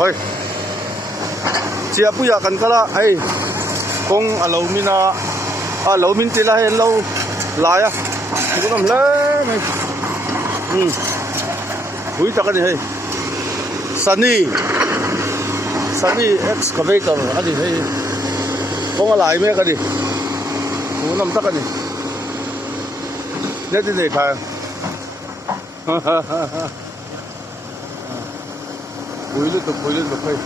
oi chia puya kan kala ai kong alo mina alo min tila hen lo la ya ku nam le này hui ta cái này Sunny excavator cái gì hay kong lại mấy cái gì ku nam ta cái này nhất thế này phải hui lên tục hay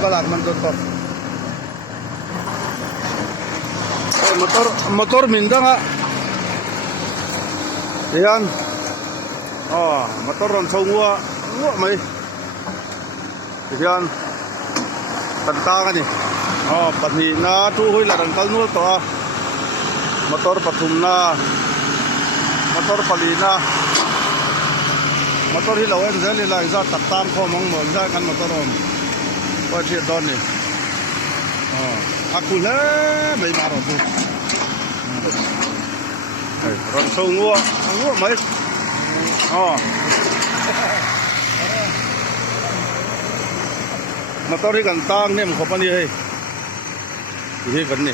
galak man to motor mindanga yan motor ron thongwa ngua mai yan tanta ka ni pani na tu hoi la rang kalnul to motor pathumna motor palina motor hi lawen zeli la za taktam kho mong mong za kan motor om qua chuyện đòn này aku le mấy bà rồi rồi sâu ngua mấy mà tao đi gần tang nên không bao nhiêu hay thì vấn đề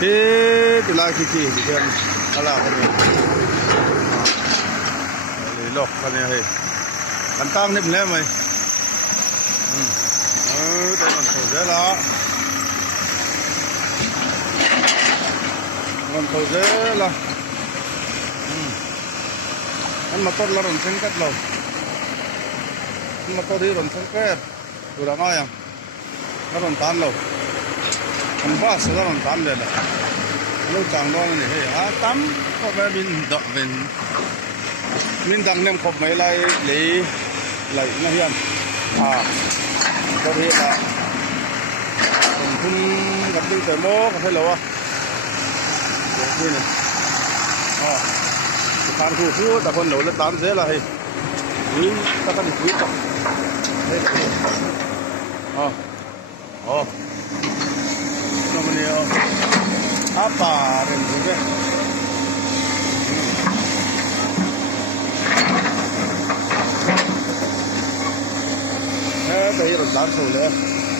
thế thì lại thì xem là cái này lấy lọc cái này hay gần tang nên lấy mày đây còn thổi dễ là anh mà tốt là rồng xanh cắt lâu anh mà tốt đi rồng xanh cắt từ đó ngay à nó rồng tán lâu anh ba sẽ rồng tán lên là lâu chẳng đó này hay tắm có vẻ mình đợi mình đang nem khop mấy lại lấy nó hiền có thể là còn không gặp được cái mỏ có thể lâu à đây này tán khu ta còn lâu là tán dễ là hay ta cần quý trọng đây nó mình apa dan juga đây là đá sồi nữa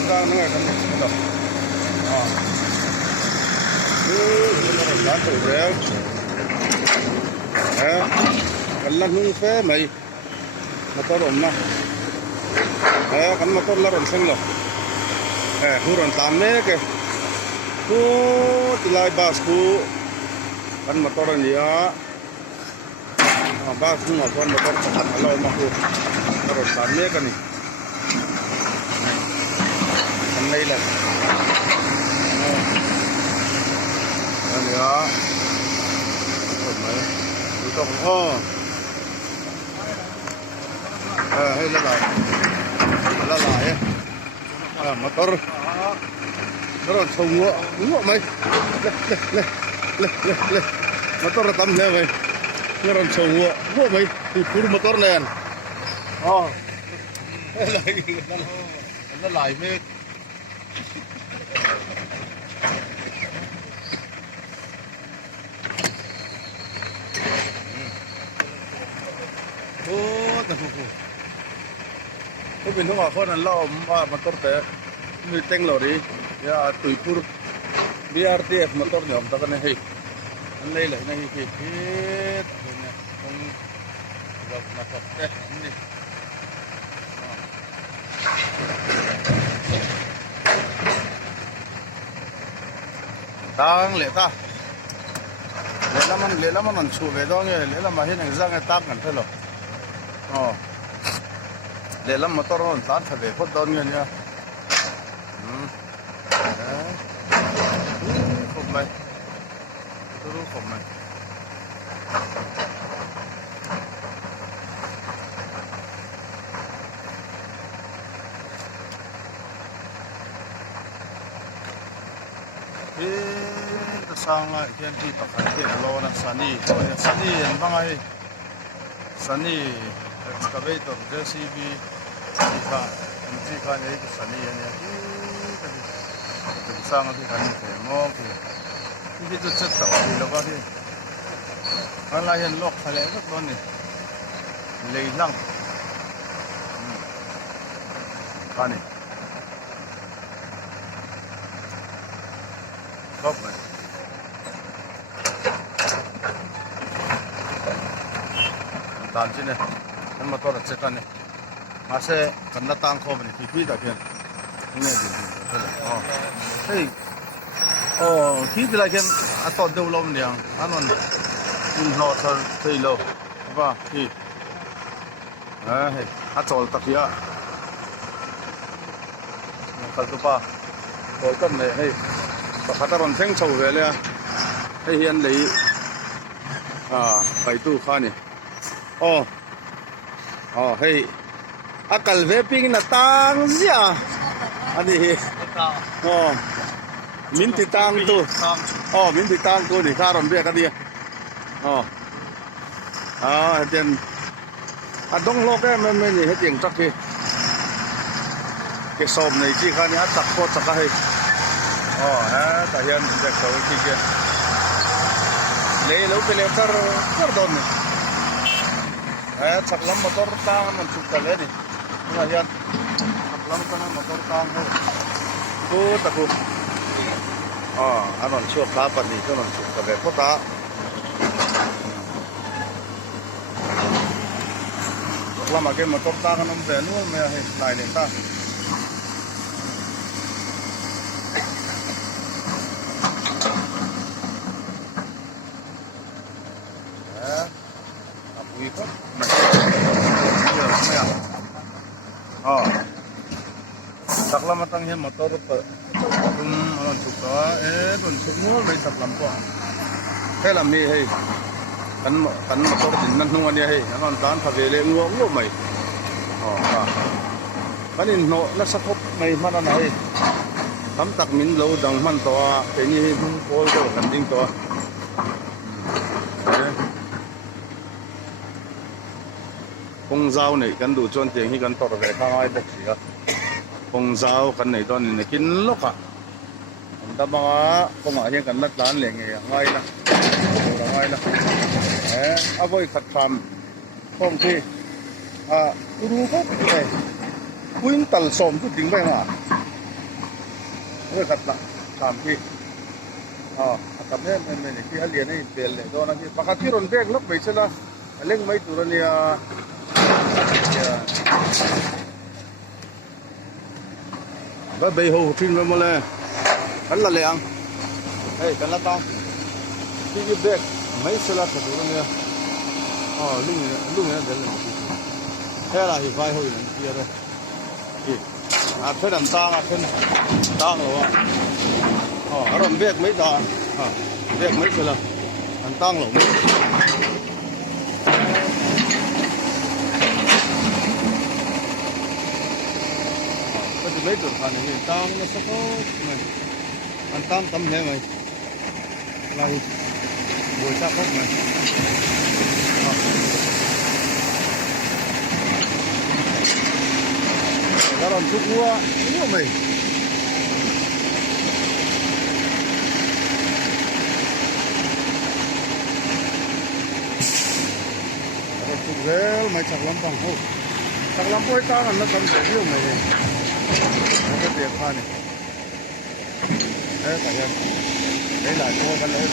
ra nó ngày con đâu nó là đá sồi réo cần là nung phê mày mà tao đồn nào cần mà tao là đồn xanh rồi hú đồn tàn nè kìa hú thì lại bas hú cần mà tao đồn gì á bas hú mà tao thật lâu mà hú tao đồn tàn nè cái này đây là đây đó rồi tổng hay là lại motor nó còn sâu ngựa mấy lên motor là tắm lên vậy nó còn sâu ngựa mấy thì cú motor lên nó lại mấy cái bên đó họ nói là mà tốt thế người tên lò đi ya tùy pur BRTF motor nhóm ta cái này anh đây lại này hết không lộc là thật đấy đi tang lệ ta lệ lắm anh chụp về đó nghe lệ lắm mà hiện nay ra cái tang cần thôi rồi lệ lắm motor nó tán thật về phốt đó nghe nha không mày tôi không mày ta sang lại cái gì tập hành cái lô na Sunny anh bang ai Sunny excavator JCB chỉ này cái Sunny này cái sang cái hành cái mò cái tôi chất tập thì nó có gì anh lại hiện lốc phải lấy rất lớn này lấy lăng cái này góc này tàn chứ này anh mà tôi là chết này mà sẽ cần là tăng khô này thì quý đặc biệt nghe gì hey khi thì lại cái anh toàn đâu lâu này anh còn lo thôi thì lâu và thì hey anh chọn tập kia cái thứ ba rồi cái này hey phát ra thanh sầu vềเลยให้เฮียนเลยไปตู้ข้านี่ให้อากาศเวปิ้งน่ะตังเสียอันนี้มินติตังตู้มินติตังตู้นี่ข้ารอนเบียกันดีเจนดงโลกมันไม่นี่ให้เจียงจักทีเก็บสมในที่ข้านี่จักโคตรจักให้แต่เห็นเด็กเขาที่เกี่ยเลยไปเลยก็โดนเนี่ยสักลำมอเตอร์ตั้งมันสุดกันเลยนี่นะเห็นสักลำตั้งมอเตอร์ตั้งกูตะกูอันนั้นชั่วคราวปนี้ก็มันสุดกันเลยเพราะตาสักลำมาเก็บมอเตอร์ตั้งน้ำเดือดนู้นไม่ให้นายเนี่ยตั้งสักลำมาตั้งเห็นมอเตอร์เปิดมันสุกตัวมันสุกนู้นเลยสักลำก็แค่ลำนี้ให้กันมอเตอร์ดินนั่นนู่นเนี่ยให้นั่นตานทะเลเลยงัวไหมกันนี่โน่นักสักพบไม่มันอะไรทำตักมินเราดังมันตัวเป็นยี่ห้อโอ้ยก็กันดิ้งตัวคงเจ้าเนี่ยกันดูจนเตียงที่กันต่อไปข้างไอ้บกเสียคงเจ้ากันในตอนนี้กินลูกอ่ะแต่บางอ่ะคงอ่ะยังกันนัดร้านเหลี่ยงไงง่ายนะง่ายนะเอาไว้ขัดคำคงที่รู้ก็เลยวิ่งตัดสมทุกสิ่งไปมาไว้ขัดคำที่แต่เนี่ยมันที่เขาเรียนให้เปลี่ยนเลยตอนนั้นที่ปกติรถเบรกลบไปใช่ไหมเล่งไม่ตัวเนี่ยvà bây hồ phim với mole cắn là lẹng hey cắn là tao cái bếp mấy xe là thật đúng không lúc này đến là thế là thì vai hồi này kia đây thế làm tang thế tang rồi ở đồng bếp mấy giờ bếp mấy xe là làm tang rồi mấy tuổi này thì tao nó sẽ có mày ăn tam tấm thế mày này buổi sáng hết mày ra làm chút mua nhiều mày chút ghê mày chặt lắm bằng hô chặt lắm bôi tao là nó cần phải nhiều mày cái việc hoa này đấy cả nhân đấy là mua cái lớn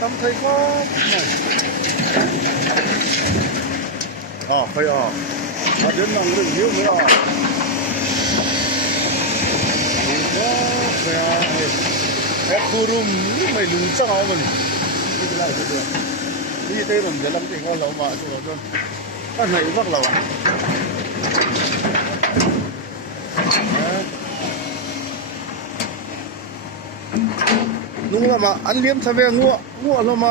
tắm thấy có này phải mà đến lòng đừng hiếu mới cái kurum mày lùng chắc không mình đi lại được đi đây mình để làm gì ngon lẩu mà chỗ đó cái này bắt lẩu nung là mà ăn liếm sao về ngua là mà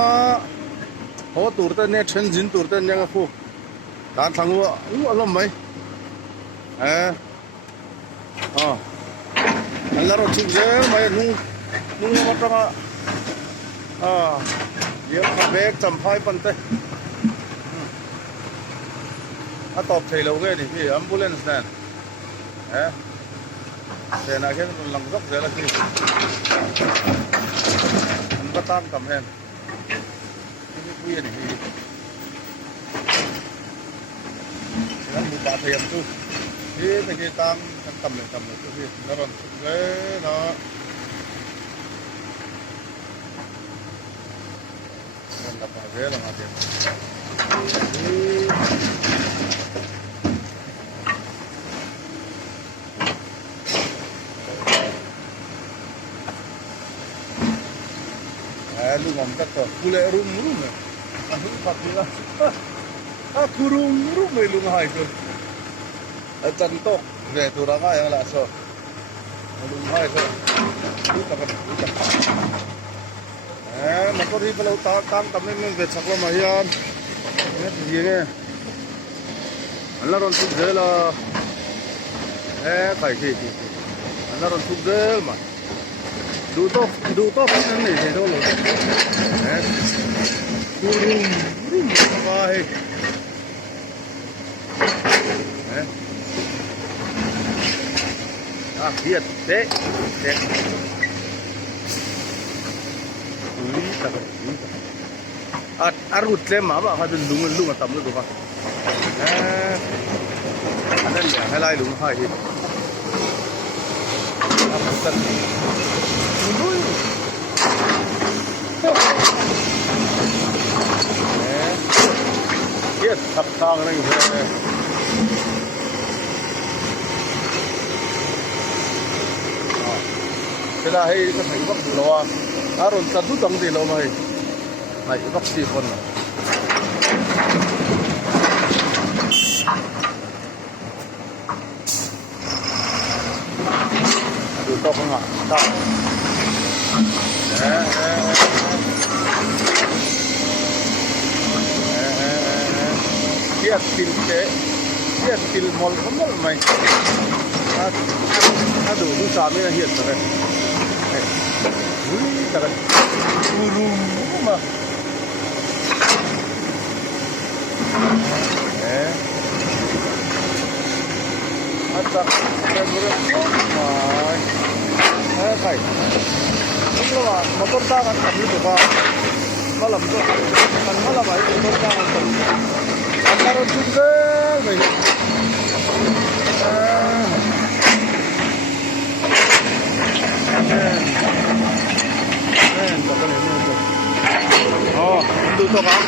họ tụt tên này chân dính tụt tên nhang phu đàn thằng ngua là mấy anh là rồi chụp dễ mày nung mà trong giờ mà bé chầm phai phân tê top thầy lâu cái thì ambulance này thế này cái lằng dốc dễ là gì anh bắt tam cầm hen cái quy này thì nó một bà thầy em tu thế mình cái tam cầm được cái gì nó còn dễ nó mình đặt vào dễ là mà tiền lu ngom tak tu, kule rum này, aku patut aku rum mai lu ngahai tu, cantok, je tu raga yang lah so, lu ngahai tu, tu tak, motor ni kalau tang kami ni becaklah mahian, ni ni, Allah rontuk je lah, kai ki, Allah rontuk je mah. Đủ to cái này thì đâu rồi rum vai hiệt đấy arut lem apa hadu lunga tam lu kan ada ya halai lunga hai apa yes thập thang này thế là hay cái thành bắc lo rồi ta đút đồng gì lo mày này bắc gì con này đủ to không ạ to dia til mol kamal mai aduh lu sami na hiat tak tak burung mah atak berberuk mai kai itu lah motor tangan kami tu pak malam tu kan malam aja motor tangan tu antara juga ni tak boleh ni tu oh itu tu kan